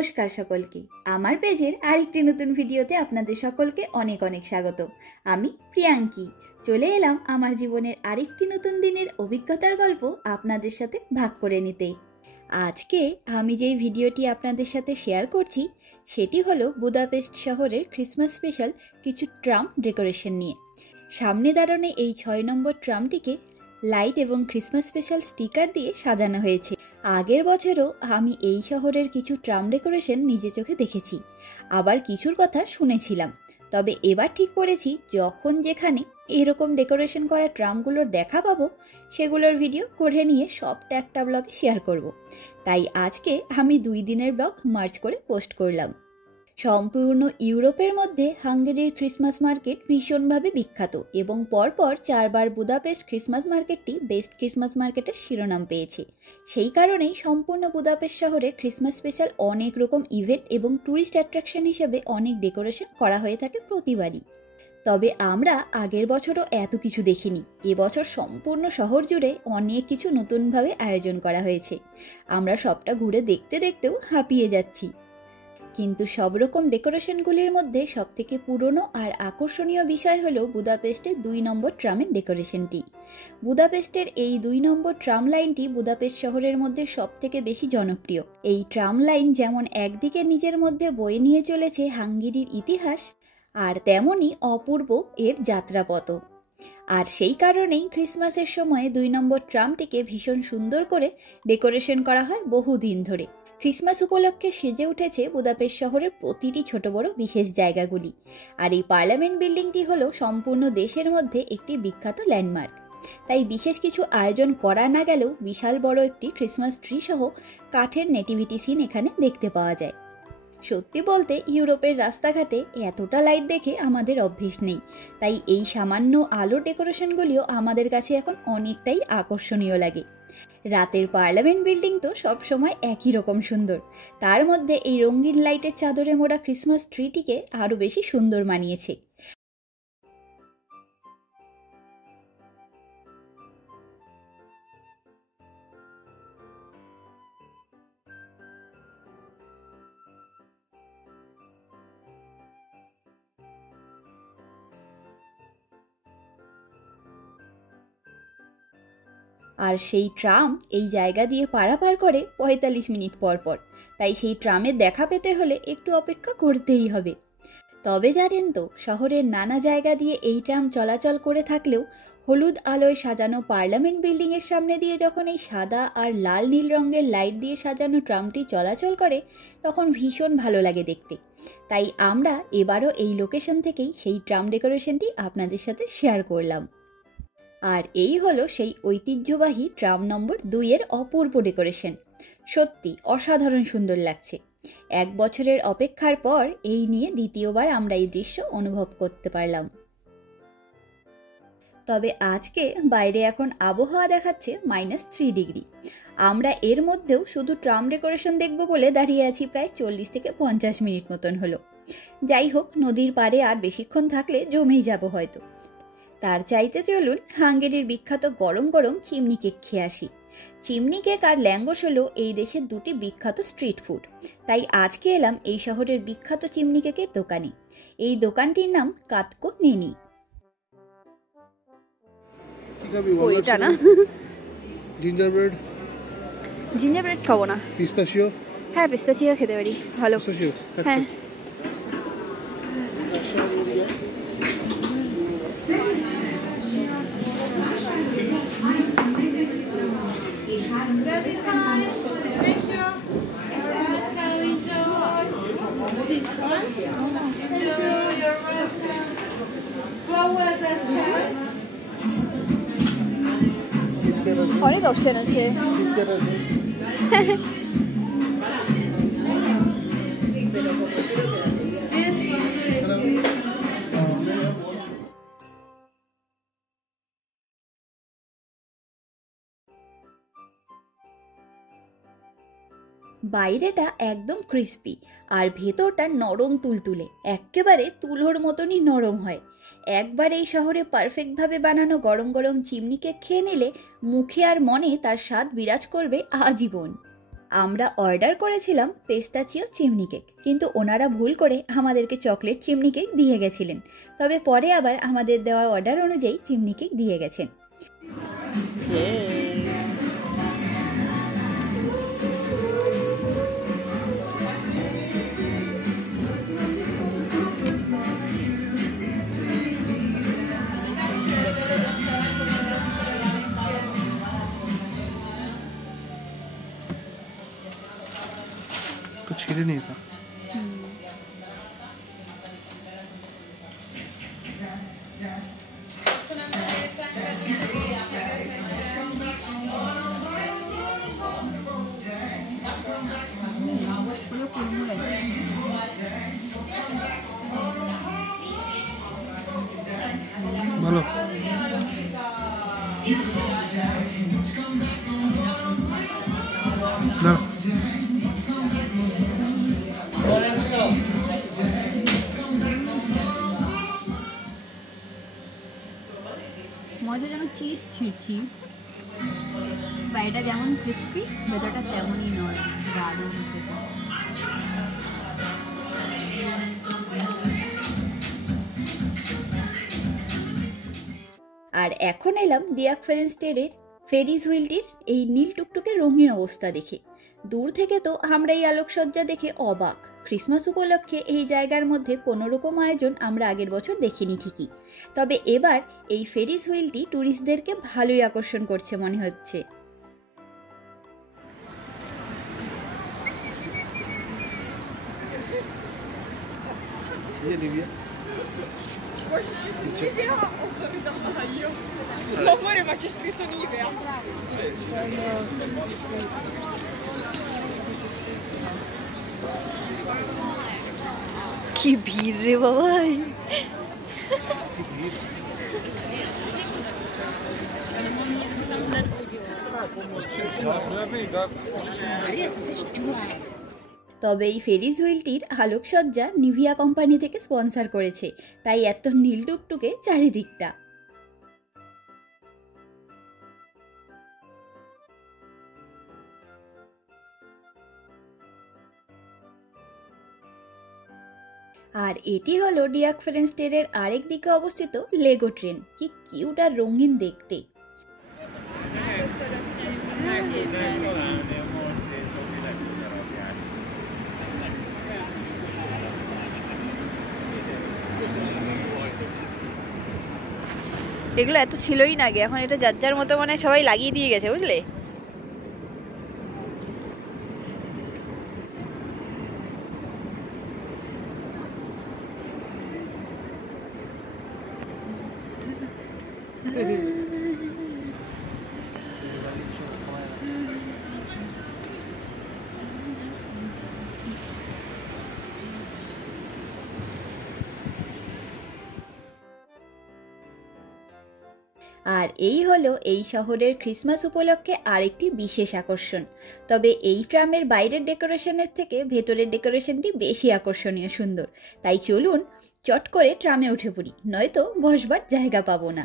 নমস্কার সকলকে। আমার পেজের আরেকটি নতুন ভিডিওতে আপনাদের সকলকে অনেক অনেক স্বাগত। আমি প্রিয়াঙ্কি চলে এলাম আমার জীবনের আরেকটি নতুন দিনের অভিজ্ঞতার গল্প আপনাদের সাথে ভাগ করে নিতে। আজকে আমি যেই ভিডিওটি আপনাদের সাথে শেয়ার করছি সেটি হলো বুদাপেস্ট শহরের ক্রিসমাস স্পেশাল কিছু ট্রাম ডেকোরেশন নিয়ে। সামনে দাঁড়ানো এই 6 নম্বর ট্রামটিকে লাইট এবং ক্রিসমাস স্পেশাল স্টিকার দিয়ে সাজানো হয়েছে। আগের বছরও আমি এই শহরের কিছু ট্রাম ডেকোরেশন নিজে চোখে দেখেছি, আবার কিছুর কথা শুনেছিলাম। তবে এবার ঠিক করেছি যখন যেখানে এরকম ডেকোরেশন করা ট্রামগুলোর দেখা পাবো সেগুলোর ভিডিও করে নিয়ে সবটা একটা ব্লগে শেয়ার করব। তাই আজকে আমি 2 দিনের ব্লগ মার্চ করে পোস্ট করলাম। সম্পূর্ণ ইউরোপের মধ্যে হাঙ্গেরির ক্রিসমাস মার্কেট ভীষণভাবে বিখ্যাত এবং পরপর 4 বার বুদাপেস্ট ক্রিসমাস মার্কেটটি বেস্ট ক্রিসমাস মার্কেটের শিরোনাম পেয়েছে। সেই কারণেই সম্পূর্ণ বুদাপেস্ট শহরে ক্রিসমাস স্পেশাল অনেক রকম ইভেন্ট এবং ট্যুরিস্ট অ্যাট্রাকশন হিসেবে অনেক ডেকোরেশন করা হয়ে থাকে প্রতিবারই। তবে আমরা আগের বছরও এত কিছু দেখিনি। এবছর সম্পূর্ণ শহর জুড়ে অনেক কিছু নতুনভাবে আয়োজন করা হয়েছে। আমরা সবটা ঘুরে দেখতে দেখতেও হাঁপিয়ে যাচ্ছি। কিন্তু সব রকম ডেকোরেশনগুলির মধ্যে সবথেকে পুরনো আর আকর্ষণীয় বিষয় হলো বুদাপেস্টের 2 নম্বর ট্রামের ডেকোরেশনটি। বুদাপেস্টের এই 2 নম্বর ট্রাম লাইনটি বুদাপেস্ট শহরের মধ্যে সবথেকে বেশি জনপ্রিয়। এই ট্রাম লাইন যেমন একদিকে নিজের মধ্যে বয়ে নিয়ে চলেছে হাঙ্গেরির ইতিহাস, আর তেমনই অপূর্ব এর যাত্রাপথও। আর সেই কারণেই ক্রিসমাসের সময় 2 নম্বর ট্রামটিকে ভীষণ সুন্দর করে ডেকোরেশন করা হয় বহুদিন ধরে। ক্রিসমাস উপলক্ষে সেজে উঠেছে বুদাপেস্ট শহরের প্রতিটি ছোট বড় বিশেষ জায়গাগুলি। আর এই পার্লামেন্ট বিল্ডিংটি হলো সম্পূর্ণ দেশের মধ্যে একটি বিখ্যাত ল্যান্ডমার্ক। তাই বিশেষ কিছু আয়োজন করা না গেলেও বিশাল বড় একটি ক্রিসমাস ট্রি সহ কাঠের নেটিভিটি সিন এখানে দেখতে পাওয়া যায়। সত্যি বলতে ইউরোপের রাস্তাঘাটে এতটা লাইট দেখে আমাদের অভ্যেস নেই, তাই এই সামান্য আলো ডেকোরেশনগুলিও আমাদের কাছে এখন অনেকটাই আকর্ষণীয় লাগে। রাতের পার্লামেন্ট বিল্ডিং তো সবসময় একই রকম সুন্দর, তার মধ্যে এই রঙিন লাইটের চাদরে মোড়া ক্রিসমাস ট্রিটিকে আরও বেশি সুন্দর মানিয়েছে। আর সেই ট্রাম এই জায়গা দিয়ে পারাপার করে 45 মিনিট পর পর, তাই সেই ট্রামের দেখা পেতে হলে একটু অপেক্ষা করতেই হবে। তবে জানেন তো, শহরের নানা জায়গা দিয়ে এই ট্রাম চলাচল করে থাকলেও হলুদ আলোয় সাজানো পার্লামেন্ট বিল্ডিংয়ের সামনে দিয়ে যখন এই সাদা আর লাল নীল রঙের লাইট দিয়ে সাজানো ট্রামটি চলাচল করে তখন ভীষণ ভালো লাগে দেখতে। তাই আমরা এবারও এই লোকেশন থেকেই সেই ট্রাম ডেকোরেশনটি আপনাদের সাথে শেয়ার করলাম। আর এই হলো সেই ঐতিহ্যবাহী ট্রাম নম্বর 2 এর অপূর্ব ডেকোরেশন। সত্যি অসাধারণ সুন্দর লাগছে। 1 বছরের অপেক্ষার পর এই নিয়ে দ্বিতীয়বার আমরা এই দৃশ্য অনুভব করতে পারলাম। তবে আজকে বাইরে এখন আবহাওয়া দেখাচ্ছে -3 ডিগ্রি। আমরা এর মধ্যেও শুধু ট্রাম ডেকোরেশন দেখব বলে দাঁড়িয়ে আছি প্রায় 40 থেকে 50 মিনিট মতন হলো। যাই হোক, নদীর পাড়ে আর বেশিক্ষণ থাকলে জমেই যাব হয়তো। তার চাইতে চলুন হাঙ্গেরির বিখ্যাত গরম গরম চিমনি কেক খেয়ে আসি। চিমনি কেক আর ল্যাঙ্গোস হলো এই দেশের 2টি বিখ্যাত স্ট্রিট ফুড। তাই আজকে এলাম এই শহরের বিখ্যাত চিমনি কেকের দোকানে। এই দোকানটির নাম কাতকো নেনি। ওইটা না, জিঞ্জার ব্রেড খাবো না। পিস্তাচিও? হ্যাঁ, পিস্তাচিও খেতে পারি। ভালো। হ্যাঁ, অনেক অপশন আছে। বাইরেটা একদম ক্রিস্পি আর ভেতরটা নরম তুলতুলে, একেবারে তুলোর মতনই নরম হয়। একবার এই শহরে পারফেক্টভাবে বানানো গরম গরম চিমনি কেক খেয়ে নিলে মুখে আর মনে তার স্বাদ বিরাজ করবে আজীবন। আমরা অর্ডার করেছিলাম পেস্তাচিও চিমনি কেক, কিন্তু ওনারা ভুল করে আমাদেরকে চকলেট চিমনি কেক দিয়ে গেছিলেন। তবে পরে আবার আমাদের দেওয়া অর্ডার অনুযায়ী চিমনি কেক দিয়ে গেছেন। ছিঁড়ে নিয়ে था। ভালো না মজা যেন চিজ ছিঁড়ছি, বাইরেটা যেমন ক্রিস্পি ভেতরটা তেমনই নরম, দারুণ খেতে। আর এখন এলাম ডিয়াক ফেরেনস্টেডের ফেরিস হুইলটির এই নীল টুকটুকে রঙিন অবস্থা দেখে। দূর থেকে তো আমরা এই আলোকসজ্জা দেখে অবাক। ক্রিসমাস উপলক্ষে এই জায়গার মধ্যে কোনো রকম আয়োজন আমরা আগের বছর দেখিনি ঠিকই, তবে এবার এই ফেরিস হুইলটি ট্যুরিস্টদেরকে ভালোই আকর্ষণ করছে মনে হচ্ছে। L'amore, ma c'è scritto Nivea. কি ভিড় রে বাবাই। তবে এই ফেরিস হুইলটির আলোকসজ্জা নিভিয়া কোম্পানি থেকে স্পন্সর করেছে, তাই এত নীল টুকটুকে চারিদিকটা। আর এটি হলো ডিয়াক ফেরেনস্টেডের আরেক দিকে অবস্থিত লেগো ট্রেন। কি কিউট আর রঙিন দেখতে। এগুলো এত ছিলই না আগে, এখন এটা যার যার মতো মানে সবাই লাগিয়ে দিয়ে গেছে, বুঝলে। আর এই হলো এই শহরের ক্রিসমাস উপলক্ষে আরেকটি বিশেষ আকর্ষণ। তবে এই ট্রামের বাইরের ডেকোরেশনের থেকে ভেতরের ডেকোরেশনটি বেশি আকর্ষণীয় সুন্দর। তাই চলুন চট করে ট্রামে উঠে পড়ি, নয়তো বসবার জায়গা পাবো না।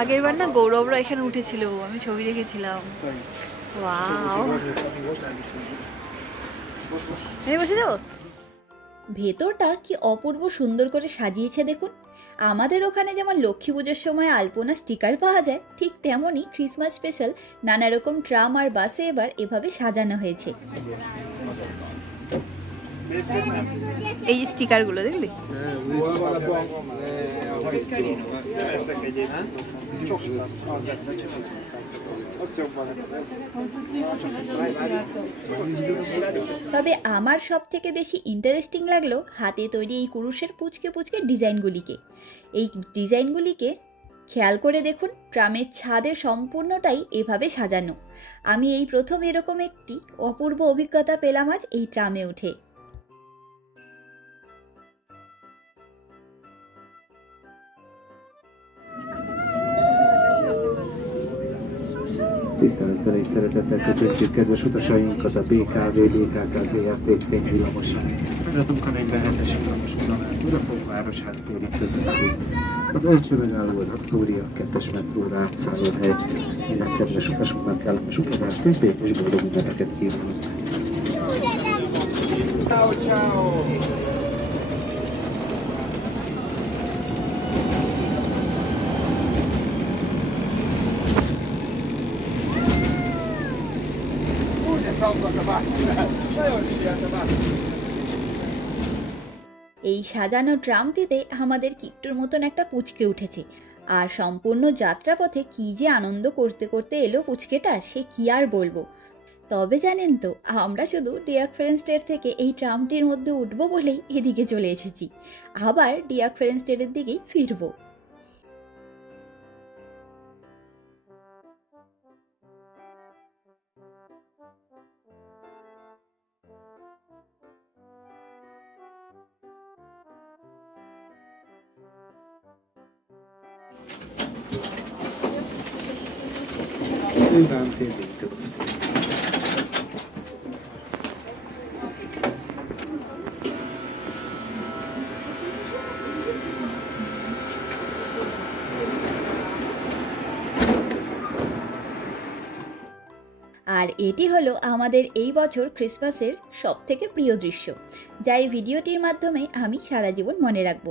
আগের বার না গৌরবরা এখানে উঠেছিল, আমি ছবি দেখেছিলাম। ওয়াও, বসে যাবো। ভেতরটা কি অপূর্ব সুন্দর করে সাজিয়েছে দেখুন। আমাদের ওখানে যেমন লক্ষ্মী পুজোর সময় আলপনা স্টিকার পাওয়া যায়, ঠিক তেমনই ক্রিসমাস স্পেশাল নানা রকম ট্রাম আর বাসে এবার এভাবে সাজানো হয়েছে। এই যে স্টিকার গুলো দেখলি, তবে আমার সব থেকে বেশি ইন্টারেস্টিং লাগলো হাতে তৈরি এই কুরুশের পুচকে পুচকে ডিজাইনগুলিকে। এই ডিজাইনগুলিকে খেয়াল করে দেখুন, ট্রামের ছাদের সম্পূর্ণটাই এভাবে সাজানো। আমি এই প্রথম এরকম একটি অপূর্ব অভিজ্ঞতা পেলাম আজ এই ট্রামে উঠে। Tisztelettel és szeretettel köszöntjük kedves utasainkat a BKV BKK ZRT fényvillamosán. Adatunk a 47-es villamos vonalán Budapest Városház téri közlekedik. Az első megálló az Astoria 2-es metróra átszállóhely. Minden kedves utasunknak kellemes utazást és békés boldog ünnepeket kívánunk. Ciao, ciao! এই সাজানো ট্রামটিতে আমাদের কিট্টুর মতন একটা পুচকে উঠেছে, আর সম্পূর্ণ যাত্রাপথে কি যে আনন্দ করতে করতে এলো পুচকেটা, সে কি আর বলবো। তবে জানেন তো, আমরা শুধু ডিয়াক ফেরেনস্টেড থেকে এই ট্রামটির মধ্যে উঠবো বলেই এদিকে চলে এসেছি, আবার ডিয়াক ফেরেনস্টেডের দিকেই ফিরবো। আর এটি হলো আমাদের এই বছর ক্রিসমাসের সবথেকে প্রিয় দৃশ্য, যা এই ভিডিওটির মাধ্যমে আমি সারা জীবন মনে রাখব।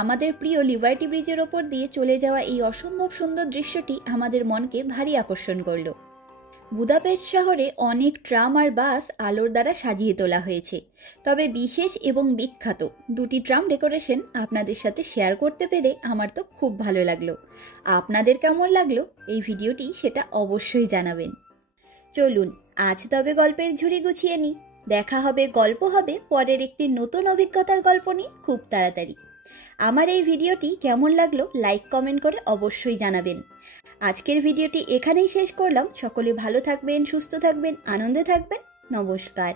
আমাদের প্রিয় লিবার্টি ব্রিজের ওপর দিয়ে চলে যাওয়া এই অসম্ভব সুন্দর দৃশ্যটি আমাদের মনকে ভারী আকর্ষণ করল। বুদাপেস্ট শহরে অনেক ট্রাম আর বাস আলোর দ্বারা সাজিয়ে তোলা হয়েছে, তবে বিশেষ এবং বিখ্যাত দুটি ট্রাম ডেকোরেশন আপনাদের সাথে শেয়ার করতে পেরে আমার তো খুব ভালো লাগলো। আপনাদের কেমন লাগলো এই ভিডিওটি সেটা অবশ্যই জানাবেন। চলুন আজ তবে গল্পের ঝুড়ি গুছিয়ে নিই। দেখা হবে, গল্প হবে পরের একটি নতুন অভিজ্ঞতার গল্প নিয়ে খুব তাড়াতাড়ি। আমার এই ভিডিওটি কেমন লাগলো লাইক কমেন্ট করে অবশ্যই জানাবেন। আজকের ভিডিওটি এখানেই শেষ করলাম। সকলে ভালো থাকবেন, সুস্থ থাকবেন, আনন্দে থাকবেন। নমস্কার।